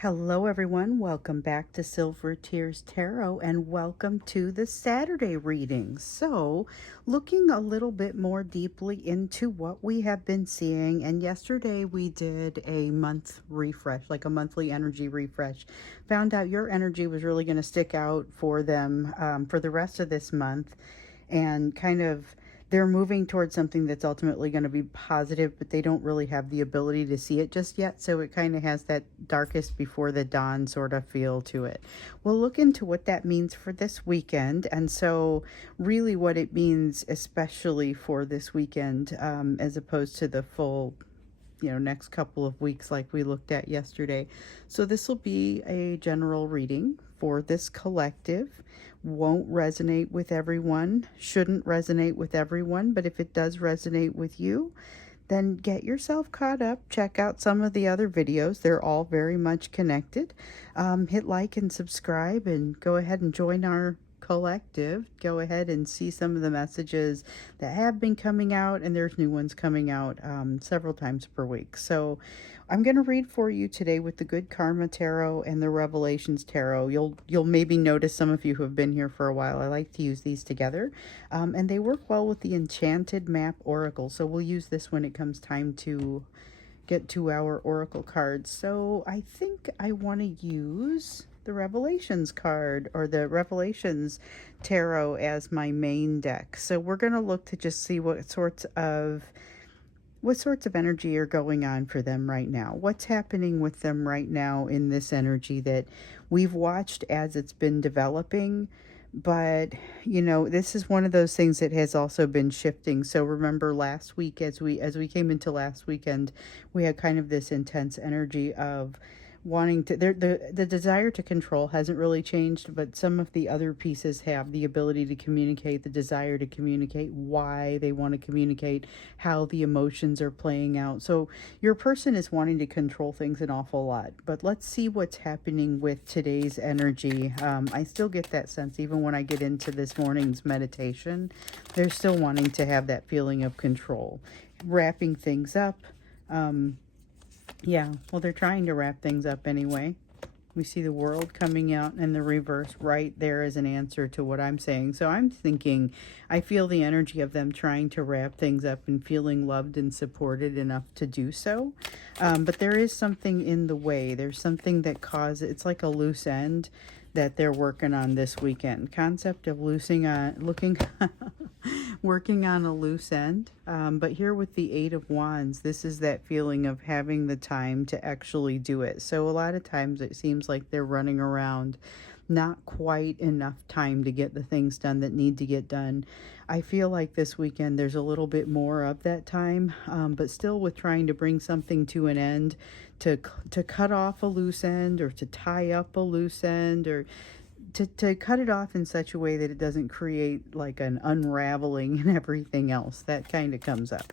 Hello, everyone. Welcome back to Silver Tears Tarot and welcome to the Saturday reading. So, looking a little bit more deeply into what we have been seeing. And yesterday we did a month refresh, like a monthly energy refresh. Found out your energy was really going to stick out for them for the rest of this month, and kind of they're moving towards something that's ultimately going to be positive, but they don't really have the ability to see it just yet. So it kind of has that darkest before the dawn sort of feel to it. We'll look into what that means for this weekend. And so, really, what it means, especially for this weekend, as opposed to the full next couple of weeks like we looked at yesterday. So this will be a general reading for this collective. Won't resonate with everyone, shouldn't resonate with everyone, but if it does resonate with you, then get yourself caught up. Check out some of the other videos. They're all very much connected. Hit like and subscribe and go ahead and join our collective. Go ahead and see some of the messages that have been coming out, and there's new ones coming out several times per week. So I'm going to read for you today with the Good Karma Tarot and the Revelations Tarot. You'll maybe notice, some of you who have been here for a while, I like to use these together, and they work well with the Enchanted Map Oracle. So we'll use this when it comes time to get to our oracle cards. So I think I want to use the Revelations card, or the Revelations Tarot, as my main deck. So we're going to look to just see what sorts of energy are going on for them right now. What's happening with them right now in this energy that we've watched as it's been developing. But this is one of those things that has also been shifting. So remember last week, as we came into last weekend, we had kind of this intense energy of wanting to, the desire to control hasn't really changed, but some of the other pieces have: the ability to communicate, the desire to communicate, why they want to communicate, how the emotions are playing out. So your person is wanting to control things an awful lot. But let's see what's happening with today's energy. I still get that sense, even when I get into this morning's meditation, they're still wanting to have that feeling of control, wrapping things up. Yeah, well, they're trying to wrap things up anyway. We see the World coming out in the reverse right there as an answer to what I'm saying. So I'm thinking, I feel the energy of them trying to wrap things up and feeling loved and supported enough to do so. But there is something in the way. There's something that causes, it's like a loose end that they're working on this weekend. Concept of working on a loose end. But here with the Eight of Wands, this is that feeling of having the time to actually do it. So a lot of times it seems like they're running around, not quite enough time to get the things done that need to get done. I feel like this weekend there's a little bit more of that time, but still with trying to bring something to an end, to cut off a loose end, or to tie up a loose end, or to cut it off in such a way that it doesn't create like an unraveling and everything else. That kind of comes up.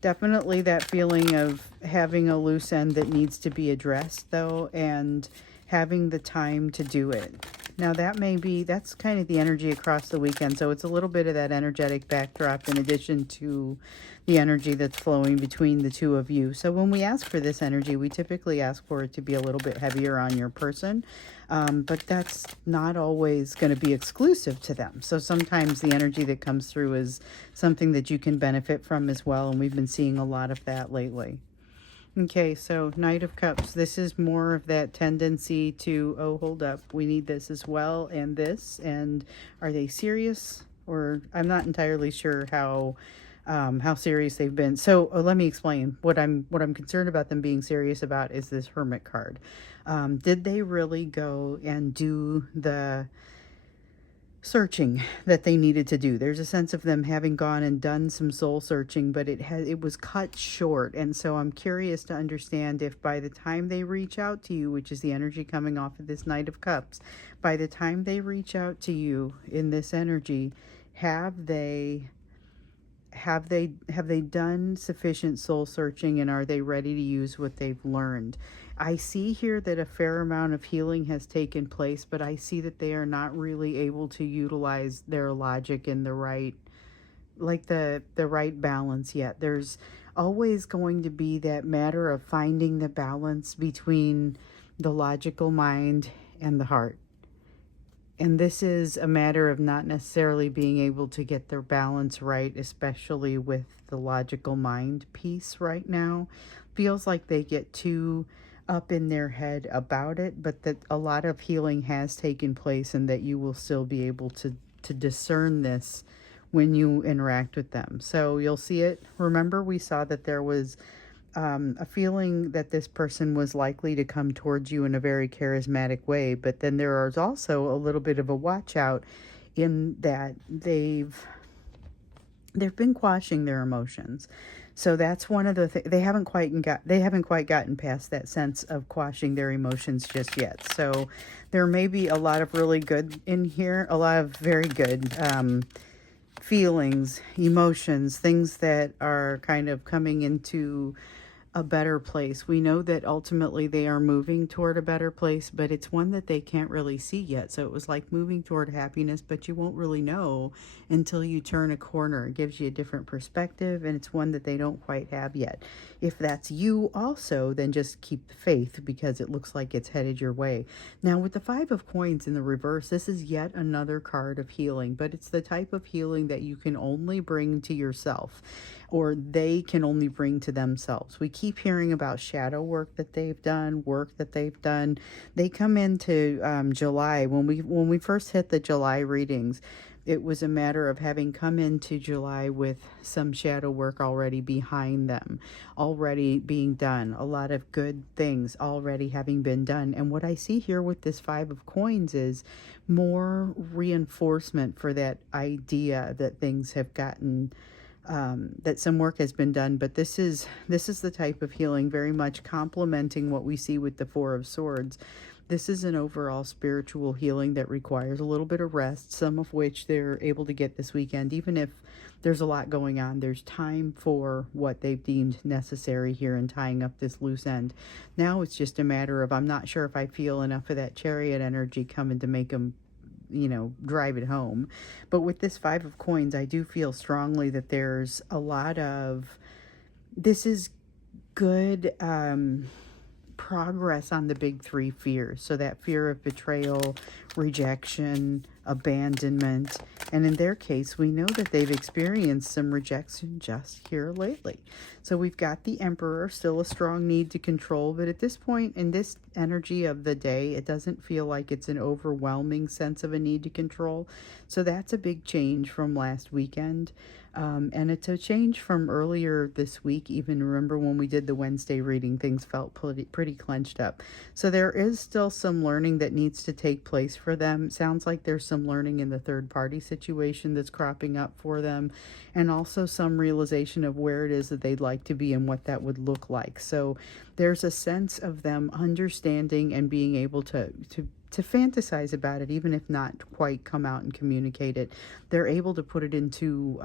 Definitely that feeling of having a loose end that needs to be addressed, though, and having the time to do it. Now that's kind of the energy across the weekend. So it's a little bit of that energetic backdrop in addition to the energy that's flowing between the two of you. So when we ask for this energy, we typically ask for it to be a little bit heavier on your person. But that's not always going to be exclusive to them. So sometimes the energy that comes through is something that you can benefit from as well. And we've been seeing a lot of that lately. Okay, so Knight of Cups. This is more of that tendency to, oh, hold up, we need this as well, and this. And are they serious? Or I'm not entirely sure how serious they've been. So let me explain. What I'm concerned about them being serious about is this Hermit card. Did they really go and do the searching that they needed to do? There's a sense of them having gone and done some soul searching, but it was cut short. And so I'm curious to understand if by the time they reach out to you, which is the energy coming off of this Knight of Cups, by the time they reach out to you in this energy, have they done sufficient soul searching, and are they ready to use what they've learned? I see here that a fair amount of healing has taken place, but I see that they are not really able to utilize their logic in the right, like the right balance yet. There's always going to be that matter of finding the balance between the logical mind and the heart. And this is a matter of not necessarily being able to get their balance right, especially with the logical mind piece right now. Feels like they get too up in their head about it, but that a lot of healing has taken place and that you will still be able to discern this when you interact with them. So you'll see it. Remember, we saw that there was a feeling that this person was likely to come towards you in a very charismatic way, but then there is also a little bit of a watch out in that they've been quashing their emotions. So that's one of the they haven't quite gotten past that sense of quashing their emotions just yet. So there may be a lot of really good in here, a lot of very good feelings, emotions, things that are kind of coming into a better place. We know that ultimately they are moving toward a better place, but it's one that they can't really see yet. So it was like moving toward happiness, but you won't really know until you turn a corner. It gives you a different perspective, and it's one that they don't quite have yet. If that's you also, then just keep the faith because it looks like it's headed your way. Now with the Five of Coins in the reverse, this is yet another card of healing, but it's the type of healing that you can only bring to yourself, or they can only bring to themselves. We keep hearing about shadow work that they've done, work that they've done. They come into July. When we first hit the July readings, it was a matter of having come into July with some shadow work already behind them, already being done, a lot of good things already having been done. And what I see here with this Five of Coins is more reinforcement for that idea that things have gotten that some work has been done. But this is the type of healing very much complementing what we see with the Four of Swords. This is an overall spiritual healing that requires a little bit of rest, some of which they're able to get this weekend. Even if there's a lot going on, there's time for what they've deemed necessary here in tying up this loose end. Now it's just a matter of, I'm not sure if I feel enough of that Chariot energy coming to make them, drive it home. But with this Five of Coins, I do feel strongly that there's a lot of, this is good progress on the big three fears. So that fear of betrayal, rejection, abandonment. And in their case, we know that they've experienced some rejection just here lately. So we've got the Emperor, still a strong need to control, but at this point in this energy of the day, it doesn't feel like it's an overwhelming sense of a need to control. So that's a big change from last weekend. And it's a change from earlier this week. Even remember when we did the Wednesday reading, things felt pretty clenched up. So there is still some learning that needs to take place for them. Sounds like there's some learning in the third party situation that's cropping up for them, and also some realization of where it is that they'd like to be and what that would look like. So there's a sense of them understanding and being able to fantasize about it, even if not quite come out and communicate it. They're able to put it into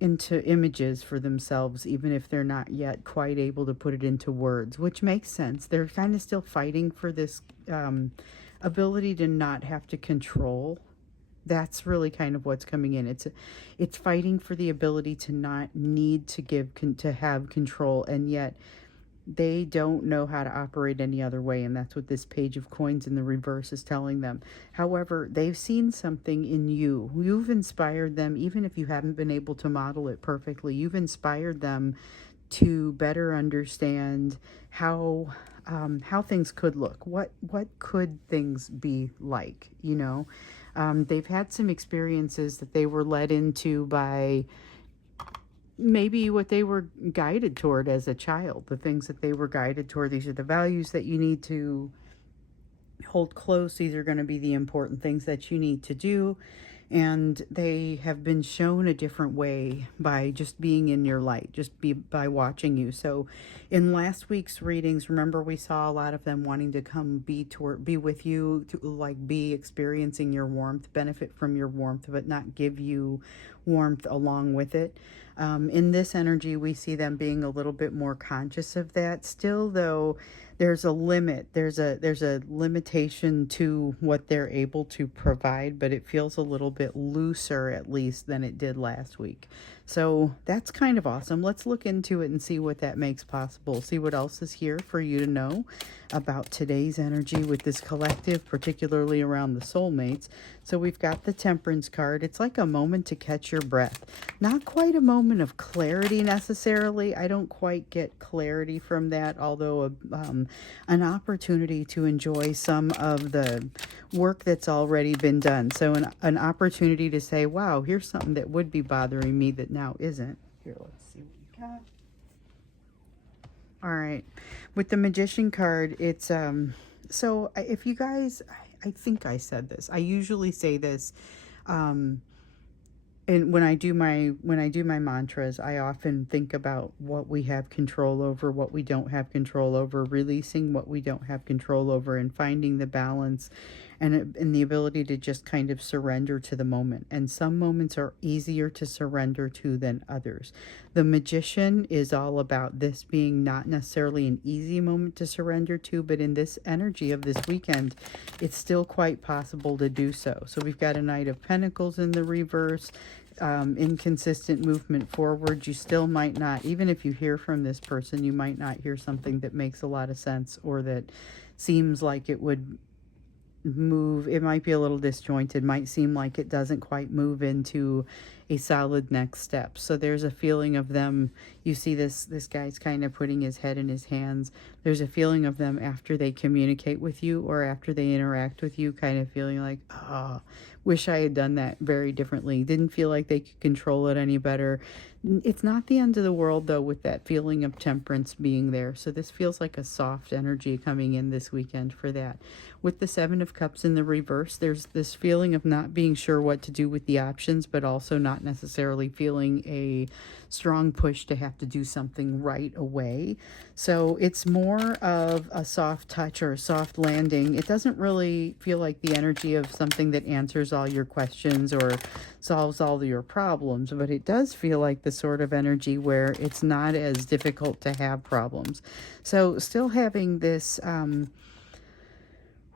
images for themselves, even if they're not yet quite able to put it into words, which makes sense. They're kind of still fighting for this ability to not have to control. That's really kind of what's coming in. It's fighting for the ability to not need to have control, and yet they don't know how to operate any other way, and that's what this Page of Coins in the reverse is telling them. However, they've seen something in you. You've inspired them, even if you haven't been able to model it perfectly. You've inspired them to better understand how things could look. What could things be like? They've had some experiences that they were led into by maybe what they were guided toward as a child, the things that they were guided toward. These are the values that you need to hold close. These are going to be the important things that you need to do. And they have been shown a different way by just being in your light, by watching you. So in last week's readings, remember we saw a lot of them wanting to come be with you, to be experiencing your warmth, benefit from your warmth, but not give you warmth along with it. In this energy, we see them being a little bit more conscious of that. Still, though, there's a limit. There's a limitation to what they're able to provide, but it feels a little bit looser, at least, than it did last week. So that's kind of awesome. Let's look into it and see what that makes possible. See what else is here for you to know about today's energy with this collective, particularly around the soulmates. So we've got the Temperance card. It's like a moment to catch your breath. Not quite a moment of clarity necessarily. I don't quite get clarity from that, although an opportunity to enjoy some of the work that's already been done. So an opportunity to say, wow, here's something that would be bothering me that now isn't. Here, let's see what we got. All right. With the Magician card, it's so if you guys, I think I said this. I usually say this and when I do my mantras, I often think about what we have control over, what we don't have control over, releasing what we don't have control over, and finding the balance and the ability to just kind of surrender to the moment. And some moments are easier to surrender to than others. The Magician is all about this being not necessarily an easy moment to surrender to, but in this energy of this weekend, it's still quite possible to do so. So we've got a Knight of Pentacles in the reverse. Inconsistent movement forward. You still might not, even if you hear from this person, you might not hear something that makes a lot of sense or that seems like it would move. It might be a little disjointed, might seem like it doesn't quite move into a solid next step. So there's a feeling of them, you see this guy's kind of putting his head in his hands. There's a feeling of them after they communicate with you or after they interact with you, kind of feeling like, oh, wish I had done that very differently. Didn't feel like they could control it any better. It's not the end of the world, though, with that feeling of temperance being there. So this feels like a soft energy coming in this weekend for that. With the Seven of Cups in the reverse, there's this feeling of not being sure what to do with the options, but also not necessarily feeling a strong push to have to do something right away. So it's more of a soft touch or a soft landing. It doesn't really feel like the energy of something that answers all your questions or solves all your problems, but it does feel like the sort of energy where it's not as difficult to have problems. So still having this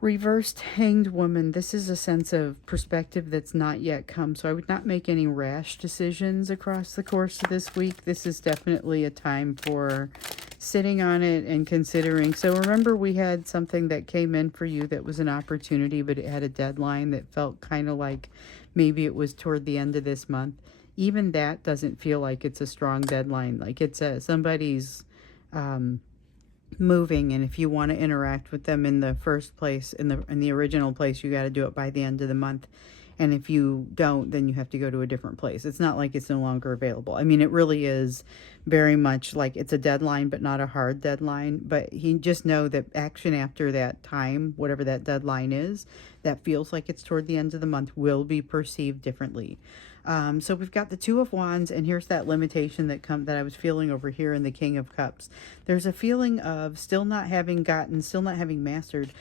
reversed Hanged Woman, this is a sense of perspective that's not yet come. So I would not make any rash decisions across the course of this week. This is definitely a time for sitting on it and considering. So remember, we had something that came in for you that was an opportunity, but it had a deadline that felt kind of like maybe it was toward the end of this month. Even that doesn't feel like it's a strong deadline. Like it's somebody's moving, and if you want to interact with them in the first place, in the original place, you got to do it by the end of the month. And if you don't, then you have to go to a different place. It's not like it's no longer available. I mean, it really is very much like it's a deadline, but not a hard deadline. But you just know that action after that time, whatever that deadline is, that feels like it's toward the end of the month, will be perceived differently. So we've got the Two of Wands, and here's that limitation that I was feeling over here in the King of Cups. There's a feeling of still not having mastered.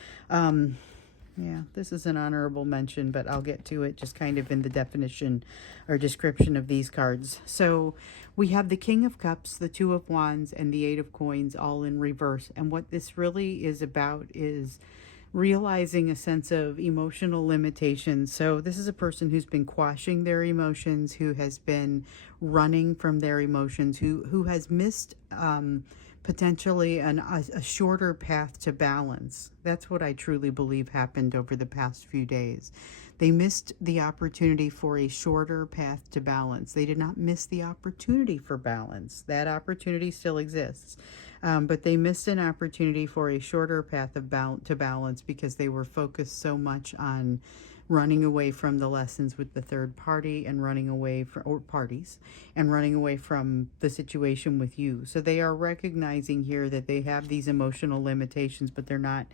Yeah, this is an honorable mention, but I'll get to it just kind of in the definition or description of these cards. So we have the King of Cups, the Two of Wands, and the Eight of Coins all in reverse. And what this really is about is realizing a sense of emotional limitation. So this is a person who's been quashing their emotions, who has been running from their emotions, who has missed potentially a shorter path to balance. That's what I truly believe happened over the past few days. They missed the opportunity for a shorter path to balance. They did not miss the opportunity for balance. That opportunity still exists. But they missed an opportunity for a shorter path of to balance because they were focused so much on running away from the lessons with the third party and running away from, or parties, and running away from the situation with you. So they are recognizing here that they have these emotional limitations, but they're not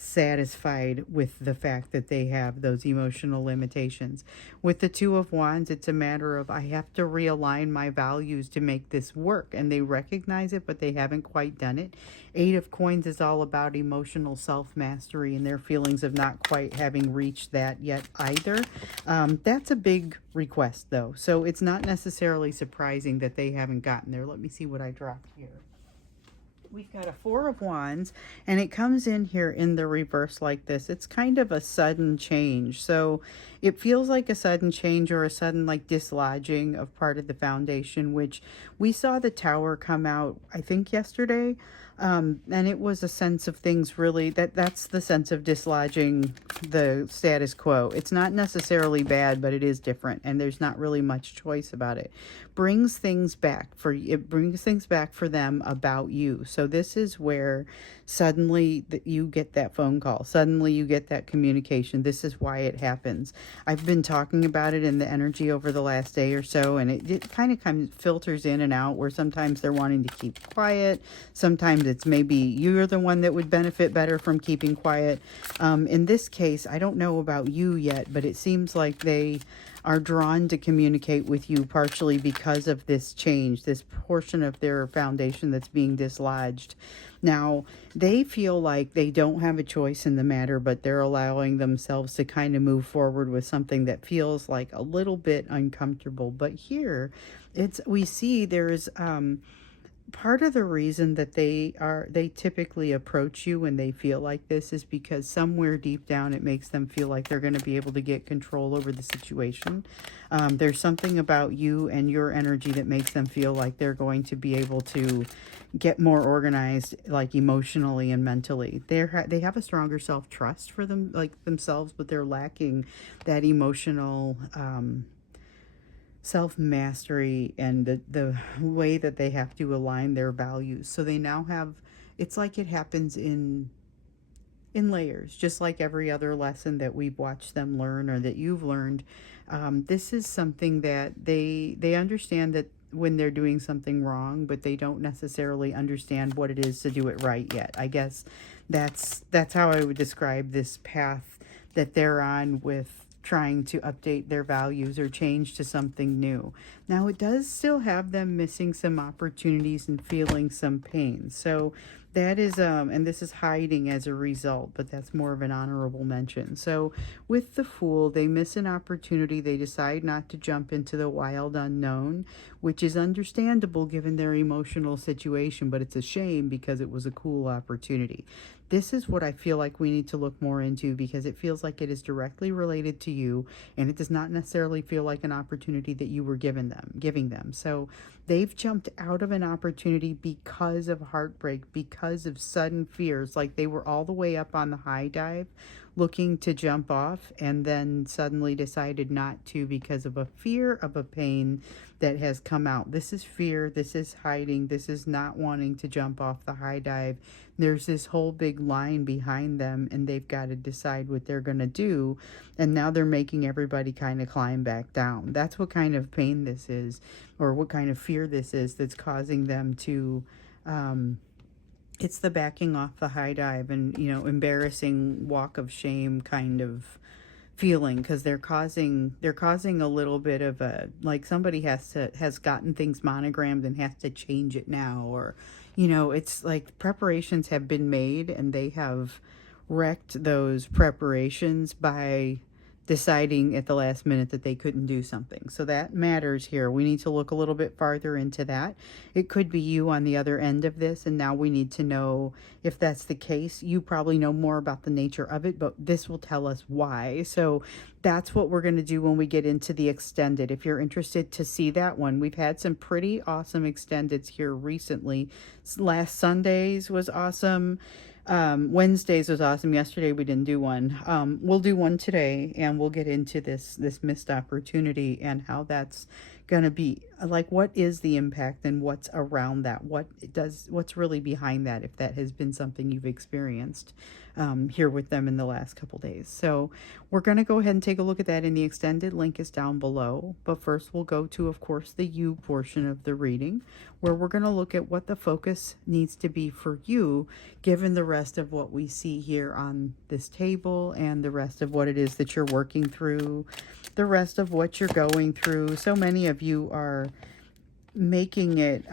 satisfied with the fact that they have those emotional limitations. With the Two of Wands, it's a matter of, I have to realign my values to make this work, and they recognize it, but they haven't quite done it. Eight of Coins is all about emotional self-mastery and their feelings of not quite having reached that yet either. That's a big request, though, so it's not necessarily surprising that they haven't gotten there. Let me see what I dropped here. we've got a Four of Wands, and it comes in here in the reverse like this. It's kind of a sudden change. So it feels like a sudden change or a sudden like dislodging of part of the foundation, which we saw the Tower come out, I think, yesterday. And it was a sense of things really that's the sense of dislodging the status quo. It's not necessarily bad, but it is different, and there's not really much choice about it. It brings things back for them about you. So this is where suddenly you get that phone call, suddenly you get that communication. This is why it happens. I've been talking about it in the energy over the last day or so, and it kind of filters in and out, where sometimes they're wanting to keep quiet, sometimes it's maybe you're the one that would benefit better from keeping quiet. In this case, I don't know about you yet, but it seems like they are drawn to communicate with you partially because of this change, this portion of their foundation that's being dislodged. Now, they feel like they don't have a choice in the matter, but they're allowing themselves to kind of move forward with something that feels like a little bit uncomfortable. But here, we see there's part of the reason that they typically approach you when they feel like this is because somewhere deep down it makes them feel like they're going to be able to get control over the situation. There's something about you and your energy that makes them feel like they're going to be able to get more organized, like emotionally and mentally. They have a stronger self-trust for them, like themselves, but they're lacking that emotional self-mastery and the way that they have to align their values. So they now have, it's like it happens in layers, just like every other lesson that we've watched them learn or that you've learned. This is something that they understand that when they're doing something wrong, but they don't necessarily understand what it is to do it right yet. I guess that's how I would describe this path that they're on with trying to update their values or change to something new. Now, it does still have them missing some opportunities and feeling some pain. So that is, and this is hiding as a result, but that's more of an honorable mention. So with the Fool, they miss an opportunity. They decide not to jump into the wild unknown, which is understandable given their emotional situation, but it's a shame because it was a cool opportunity. This is what I feel like we need to look more into, because it feels like it is directly related to you, and it does not necessarily feel like an opportunity that you were giving them. So they've jumped out of an opportunity because of heartbreak, because of sudden fears, like they were all the way up on the high dive looking to jump off and then suddenly decided not to because of a fear of a pain that has come out. This is fear, this is hiding, this is not wanting to jump off the high dive. There's this whole big line behind them, and they've got to decide what they're going to do, and now they're making everybody kind of climb back down. That's what kind of pain this is, or what kind of fear this is that's causing them to it's the backing off the high dive and, embarrassing walk of shame kind of feeling, because they're causing a little bit of a, like somebody has gotten things monogrammed and has to change it now, or it's like preparations have been made and they have wrecked those preparations by deciding at the last minute that they couldn't do something. So that matters here. We need to look a little bit farther into that. It could be you on the other end of this, and now we need to know if that's the case. You probably know more about the nature of it, but this will tell us why. So that's what we're going to do when we get into the extended. If you're interested to see that one, we've had some pretty awesome extendeds here recently. Last Sunday's was awesome. Wednesdays was awesome. Yesterday we didn't do one. We'll do one today, and we'll get into this missed opportunity and how that's going to be, like, what is the impact and what's around that, what's really behind that, if that has been something you've experienced here with them in the last couple days. So we're going to go ahead and take a look at that in the extended. Link is down below, but first we'll go to, of course, the you portion of the reading, where we're going to look at what the focus needs to be for you, given the rest of what we see here on this table and the rest of what it is that you're working through, the rest of what you're going through. So many of you are making it,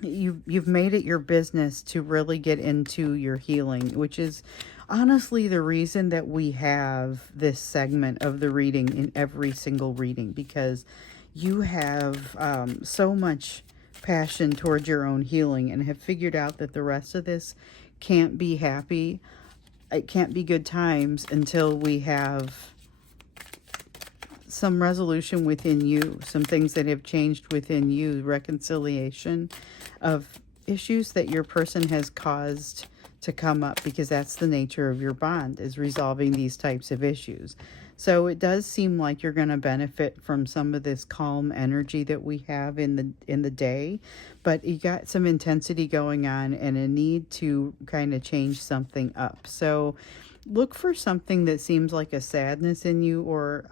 you've made it your business to really get into your healing, which is honestly the reason that we have this segment of the reading in every single reading, because you have so much passion towards your own healing and have figured out that the rest of this can't be happy. It can't be good times until we have some resolution within you, some things that have changed within you, reconciliation of issues that your person has caused to come up, because that's the nature of your bond, is resolving these types of issues. So it does seem like you're going to benefit from some of this calm energy that we have in the day, but you got some intensity going on and a need to kind of change something up. So look for something that seems like a sadness in you, or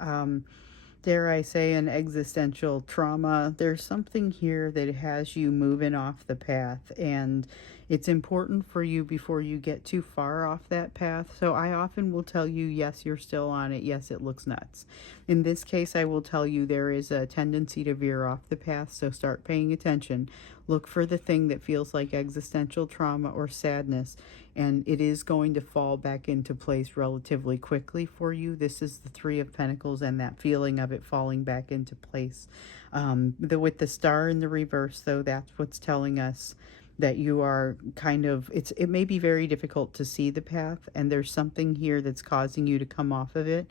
dare I say, an existential trauma. There's something here that has you moving off the path, and it's important for you before you get too far off that path. So I often will tell you, yes, you're still on it. Yes, it looks nuts. In this case, I will tell you there is a tendency to veer off the path, so start paying attention. Look for the thing that feels like existential trauma or sadness, and it is going to fall back into place relatively quickly for you. This is the Three of Pentacles and that feeling of it falling back into place. With the star in the reverse, though, that's what's telling us that you are kind of, it may be very difficult to see the path, and there's something here that's causing you to come off of it,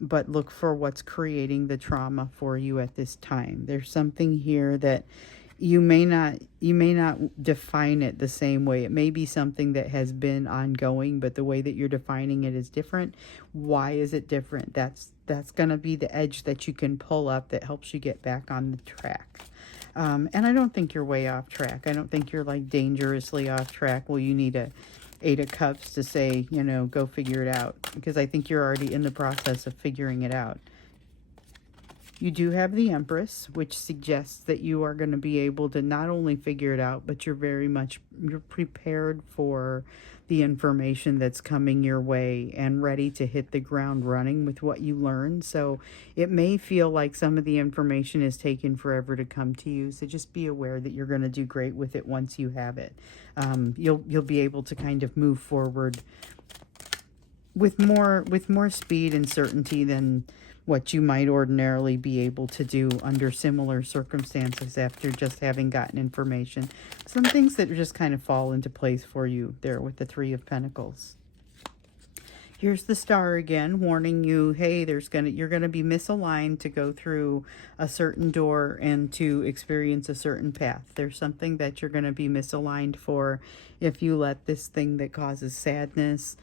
but look for what's creating the trauma for you at this time. There's something here that you may not define it the same way. It may be something that has been ongoing, but the way that you're defining it is different. Why is it different? That's going to be the edge that you can pull up that helps you get back on the track. And I don't think you're way off track. I don't think you're like dangerously off track. Well, you need a Eight of Cups to say, go figure it out, because I think you're already in the process of figuring it out. You do have the Empress, which suggests that you are going to be able to not only figure it out, but you're prepared for the information that's coming your way and ready to hit the ground running with what you learn. So it may feel like some of the information is taking forever to come to you. So just be aware that you're going to do great with it once you have it. You'll be able to kind of move forward with more speed and certainty than what you might ordinarily be able to do under similar circumstances after just having gotten information. Some things that just kind of fall into place for you there with the Three of Pentacles. Here's the star again, warning you, hey, you're gonna be misaligned to go through a certain door and to experience a certain path. There's something that you're gonna be misaligned for if you let this thing that causes sadness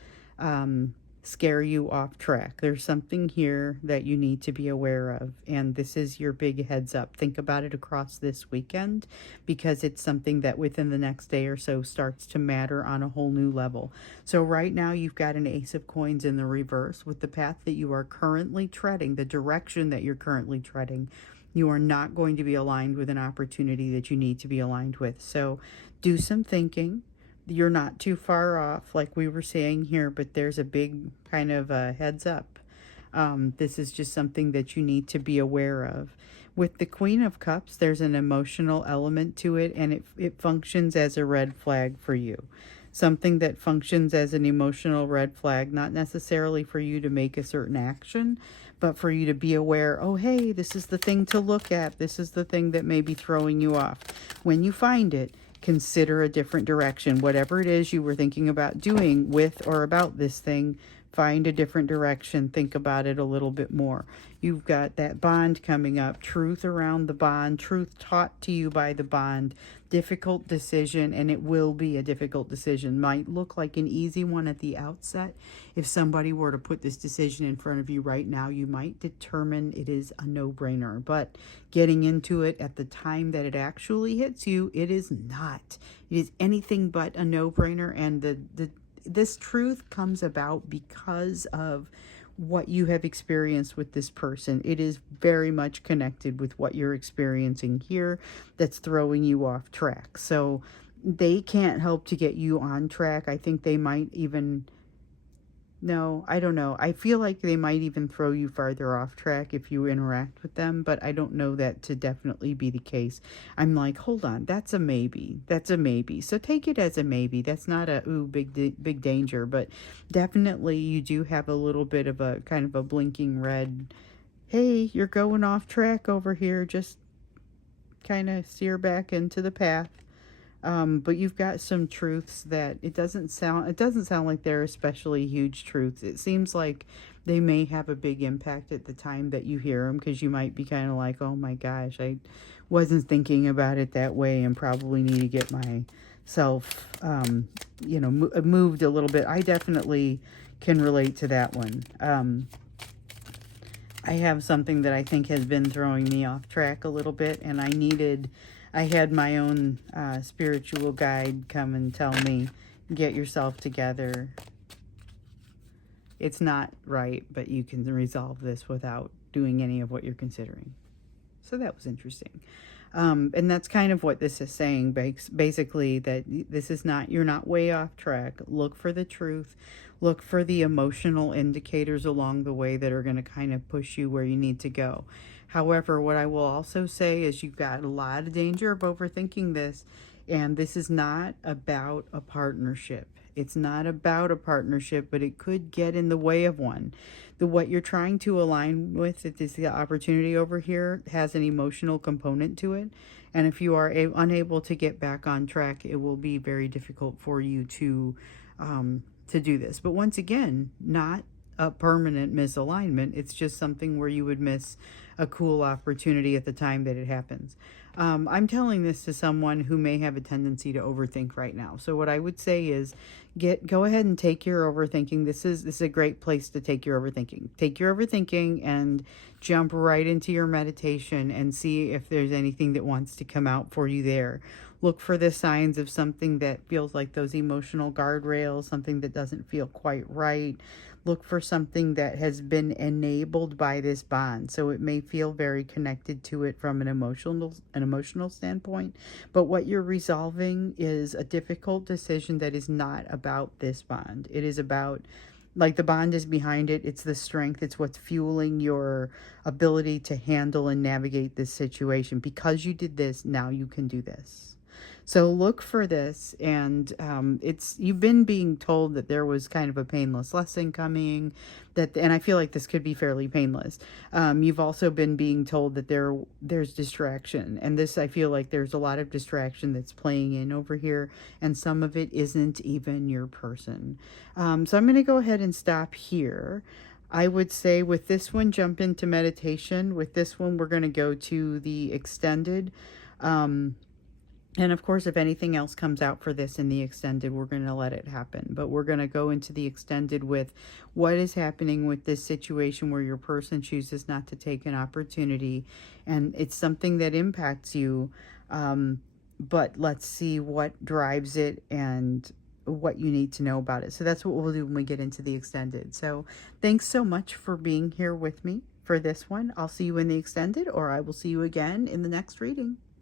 scare you off track. There's something here that you need to be aware of, and this is your big heads up. Think about it across this weekend, because it's something that within the next day or so starts to matter on a whole new level. So right now you've got an Ace of Coins in the reverse. With the path that you are currently treading, the direction that you're currently treading, you are not going to be aligned with an opportunity that you need to be aligned with. So do some thinking. You're not too far off, like we were saying here, but there's a big kind of a heads up. This is just something that you need to be aware of. With the Queen of Cups, there's an emotional element to it, and it functions as a red flag for you. Something that functions as an emotional red flag, not necessarily for you to make a certain action, but for you to be aware, oh, hey, this is the thing to look at. This is the thing that may be throwing you off. When you find it, consider a different direction. Whatever it is you were thinking about doing with or about this thing, find a different direction. Think about it a little bit more. You've got that bond coming up, truth around the bond, truth taught to you by the bond, difficult decision, and it will be a difficult decision. Might look like an easy one at the outset. If somebody were to put this decision in front of you right now, you might determine it is a no-brainer. But getting into it at the time that it actually hits you, it is not. It is anything but a no-brainer, and this truth comes about because of what you have experienced with this person. It is very much connected with what you're experiencing here that's throwing you off track. So they can't help to get you on track. I think they might even... No, I don't know. I feel like they might even throw you farther off track if you interact with them, but I don't know that to definitely be the case. I'm like, hold on, that's a maybe. That's a maybe. So take it as a maybe. That's not a, ooh, big danger, but definitely you do have a little bit of a kind of a blinking red, hey, you're going off track over here. Just kind of steer back into the path. But you've got some truths that it doesn't sound like they're especially huge truths. It seems like they may have a big impact at the time that you hear them, because you might be kind of like, oh my gosh, I wasn't thinking about it that way and probably need to get myself, moved a little bit. I definitely can relate to that one. I have something that I think has been throwing me off track a little bit, and I had my own spiritual guide come and tell me, get yourself together. It's not right, but you can resolve this without doing any of what you're considering. So that was interesting. And that's kind of what this is saying, basically, that this is not, you're not way off track. Look for the truth. Look for the emotional indicators along the way that are going to kind of push you where you need to go. However, what I will also say is you've got a lot of danger of overthinking this, and this is not about a partnership. It's not about a partnership, but it could get in the way of one. What you're trying to align with, it is the opportunity over here, has an emotional component to it. And if you are unable to get back on track, it will be very difficult for you to do this. But once again, not a permanent misalignment. It's just something where you would miss a cool opportunity at the time that it happens. I'm telling this to someone who may have a tendency to overthink right now. So what I would say is go ahead and take your overthinking. This is a great place to take your overthinking. Take your overthinking and jump right into your meditation and see if there's anything that wants to come out for you there. Look for the signs of something that feels like those emotional guardrails, something that doesn't feel quite right. Look for something that has been enabled by this bond. So it may feel very connected to it from an emotional standpoint, but what you're resolving is a difficult decision that is not about this bond. It is about, like, the bond is behind it. It's the strength. It's what's fueling your ability to handle and navigate this situation. Because you did this, now you can do this. So look for this, and you've been being told that there was kind of a painless lesson coming, and I feel like this could be fairly painless. You've also been being told that there's distraction, and this, I feel like there's a lot of distraction that's playing in over here, and some of it isn't even your person. So I'm going to go ahead and stop here. I would say with this one, jump into meditation. With this one, we're going to go to the extended. And of course, if anything else comes out for this in the extended, we're going to let it happen. But we're going to go into the extended with what is happening with this situation where your person chooses not to take an opportunity. And it's something that impacts you. But let's see what drives it and what you need to know about it. So that's what we'll do when we get into the extended. So thanks so much for being here with me for this one. I'll see you in the extended, or I will see you again in the next reading.